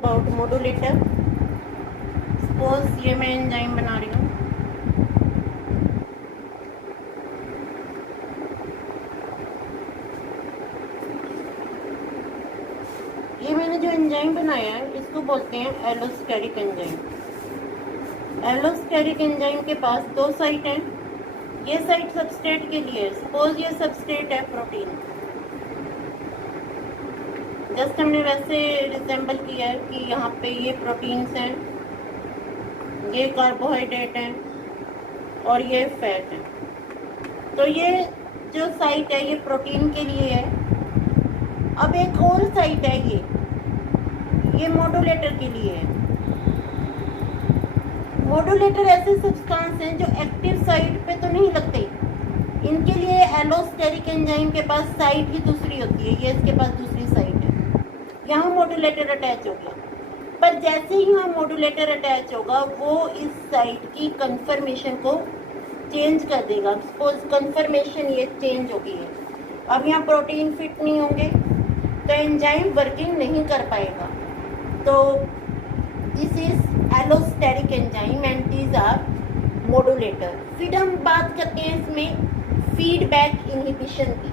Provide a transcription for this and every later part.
About modulator. Suppose ये मैं enzyme बना रही हूँ। ये मैंने जो एंजाइम बनाया है इसको बोलते हैं एलोस्टेरिक एंजाइम। एलोस्टेरिक एंजाइम के पास दो साइट हैं। ये साइट सबस्ट्रेट के लिए है। सपोज ये सबस्ट्रेट है प्रोटीन। जस्ट हमने वैसे रिजेंबल किया है कि यहाँ पे ये प्रोटीन्स हैं, ये कार्बोहाइड्रेट हैं और ये फैट है। तो ये जो साइट है ये प्रोटीन के लिए है। अब एक और साइट है ये मोडुलेटर के लिए है। मोडुलेटर ऐसे सब्सटेंस हैं जो एक्टिव साइट पे तो नहीं लगते। इनके लिए एलोस्टेरिक एंजाइम के पास साइट ही दूसरी होती है। ये इसके पास दूसरी साइट है। यहाँ मोडुलेटर अटैच हो गया, पर जैसे ही यहाँ मोडुलेटर अटैच होगा वो इस साइट की कन्फर्मेशन को चेंज कर देगा। सपोज कन्फर्मेशन ये चेंज हो गई है। अब यहाँ प्रोटीन फिट नहीं होंगे तो एंजाइम वर्किंग नहीं कर पाएगा। तो this is allosteric enzyme and these are modulator. फिर हम बात करते हैं इसमें फीडबैक इनहिबिशन की।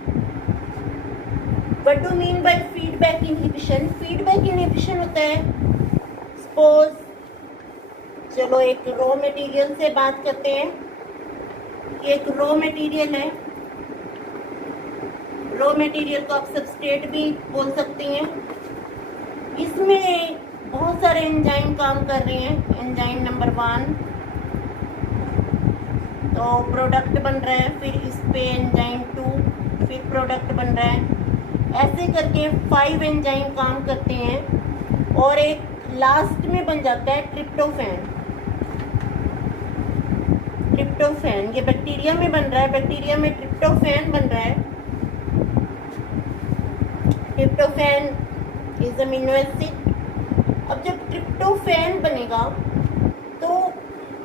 What do you mean by feedback inhibition? Feedback inhibition होता है, सपोज चलो एक रॉ मटेरियल से बात करते हैं। एक रॉ मटेरियल है। रॉ मटेरियल को आप सबस्ट्रेट भी बोल सकते हैं। इसमें बहुत सारे एंजाइम काम कर रहे हैं। एंजाइम नंबर 1 तो प्रोडक्ट बन रहा है, फिर इस पे एंजाइम 2, फिर प्रोडक्ट बन रहा है। ऐसे करके 5 एंजाइम काम करते हैं और एक लास्ट में बन जाता है ट्रिप्टोफैन। ट्रिप्टोफैन ये बैक्टीरिया में बन रहा है। बैक्टीरिया में ट्रिप्टोफैन बन रहा है। Tryptophan is amino acid. अब जब ट्रिप्टोफैन बनेगा तो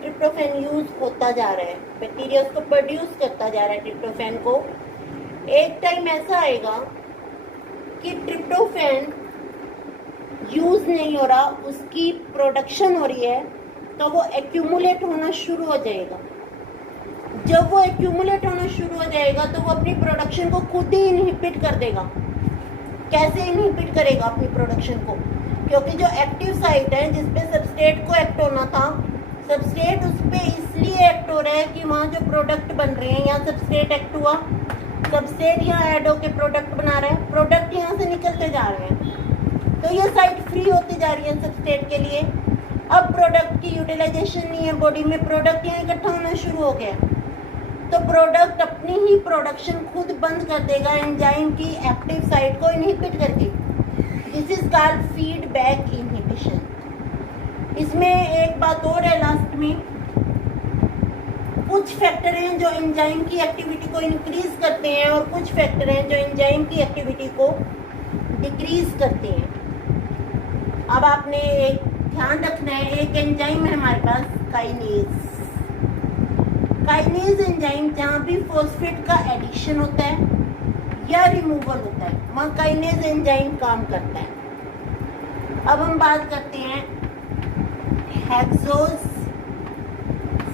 ट्रिप्टोफैन यूज होता जा रहा है। बैक्टीरिया उसको प्रोड्यूस करता जा रहा है ट्रिप्टोफैन को। एक टाइम ऐसा आएगा कि ट्रिप्टोफैन यूज नहीं हो रहा, उसकी प्रोडक्शन हो रही है, तो वो एक्यूमुलेट होना शुरू हो जाएगा। जब वो एक्यूमुलेट होना शुरू हो जाएगा तो वो अपनी प्रोडक्शन को खुद ही इनहिबिट कर देगा। कैसे इनहिबिट करेगा अपनी प्रोडक्शन को? क्योंकि जो एक्टिव साइट है जिसपे सबस्ट्रेट को एक्ट होना था, सबस्ट्रेट उस पर इसलिए एक्ट हो रहा है कि वहाँ जो प्रोडक्ट बन रहे हैं, यहाँ सबस्ट्रेट एक्ट हुआ, सबस्ट्रेट यहाँ ऐड होके प्रोडक्ट बना रहे हैं, प्रोडक्ट यहाँ से निकलते जा रहे हैं, तो ये साइट फ्री होती जा रही है सबस्ट्रेट के लिए। अब प्रोडक्ट की यूटिलाइजेशन नहीं है बॉडी में, प्रोडक्ट यहाँ इकट्ठा होना शुरू हो गया, तो प्रोडक्ट अपनी ही प्रोडक्शन खुद बंद कर देगा एंजाइम की एक्टिव साइट को इनहिबिट करके। This is called feedback inhibition. इसमें एक बात और है लास्ट में, कुछ फैक्टर हैं जो एंजाइम की एक्टिविटी को इंक्रीज करते हैं और कुछ फैक्टर हैं जो एंजाइम की एक्टिविटी को डिक्रीज करते हैं। अब आपने एक ध्यान रखना है, एक एंजाइम है हमारे पास काइनेज। काइनेज एंजाइम जहाँ भी फॉस्फेट का एडिशन होता है या रिमूवल होता है वहाँ काइनेज एंजाइम काम करता है। अब हम बात करते हैं हेक्सोज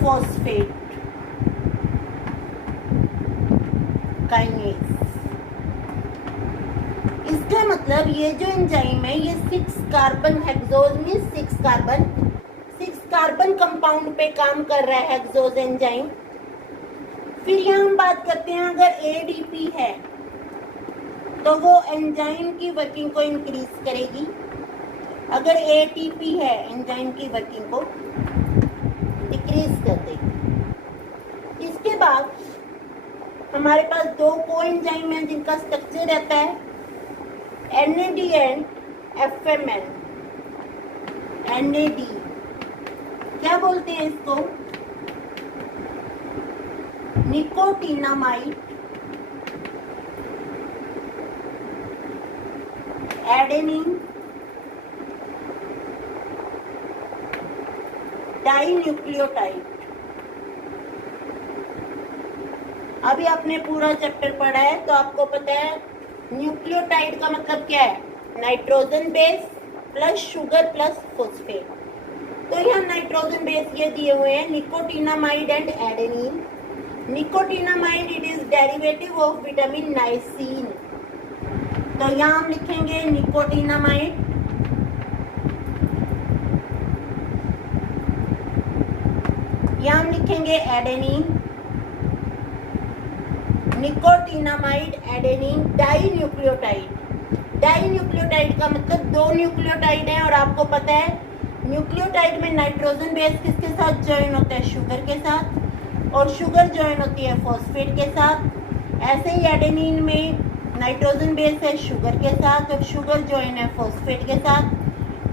फॉस्फेट काइनेज। इसका मतलब ये जो एंजाइम है ये 6 कार्बन, हेक्सोज में 6 कार्बन कंपाउंड पे काम कर रहा है हेक्सोज एंजाइम। फिर यहाँ हम बात करते हैं अगर एडीपी है तो वो एंजाइम की वर्किंग को इंक्रीज करेगी। अगर एटीपी है एंजाइम की वर्किंग को डिक्रीज कर देगी। इसके बाद हमारे पास 2 कोएंजाइम हैं जिनका स्ट्रक्चर रहता है NAD एंड FMN। NAD क्या बोलते हैं इसको? Nicotinamide adenine dinucleotide. अभी आपने पूरा चैप्टर पढ़ा है तो आपको पता है न्यूक्लियोटाइड का मतलब क्या है? Nitrogen base plus sugar plus phosphate. तो यहाँ नाइट्रोजन बेस ये दिए हुए हैं nicotinamide and adenine. Nicotinamide it is derivative of vitamin niacin. तो यहाँ हम लिखेंगे निकोटिनामाइड, यहाँ हम लिखेंगे adenine. Nicotinamide adenine die nucleotide. Dinucleotide का मतलब दो न्यूक्लियोटाइड हैं, और आपको पता है न्यूक्लियोटाइड में नाइट्रोजन बेस किसके साथ ज्वाइन होता है, शुगर के साथ, और शुगर ज्वाइन होती है फॉस्फेट के साथ। ऐसे ही एडेनिन में नाइट्रोजन बेस है शुगर के साथ और शुगर ज्वाइन है फॉस्फेट के साथ।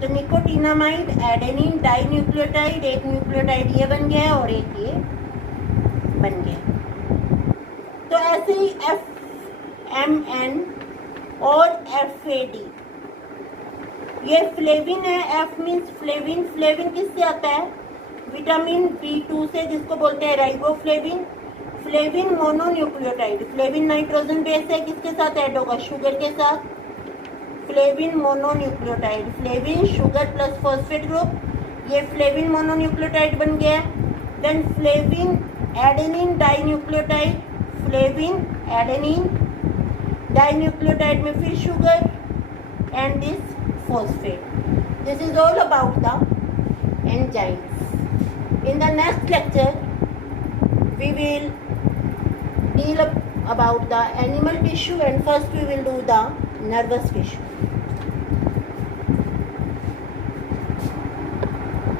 तो निकोटिनामाइड एडेनिन डाई न्यूक्लियोटाइड, एक न्यूक्लियोटाइड ये बन गया और एक ये बन गया। तो ऐसे ही FMN और FAD, ये फ्लेविन है। F means flavin. फ्लेविन किससे आता है, विटामिन B2 से, जिसको बोलते हैं riboflavin. Flavin mononucleotide. Flavin nitrogen base है, किसके साथ ऐड होगा, शुगर के साथ। Flavin mononucleotide, flavin sugar plus phosphate group, ये फ्लेविन मोनोन्यूक्लियोटाइड बन गया। Then flavin adenine die nucleotide, flavin adenine die nucleotide में फिर sugar and this phosphate. This is all about the enzymes. In the next lecture, we will deal about the animal tissue, and first we will do the nervous tissue.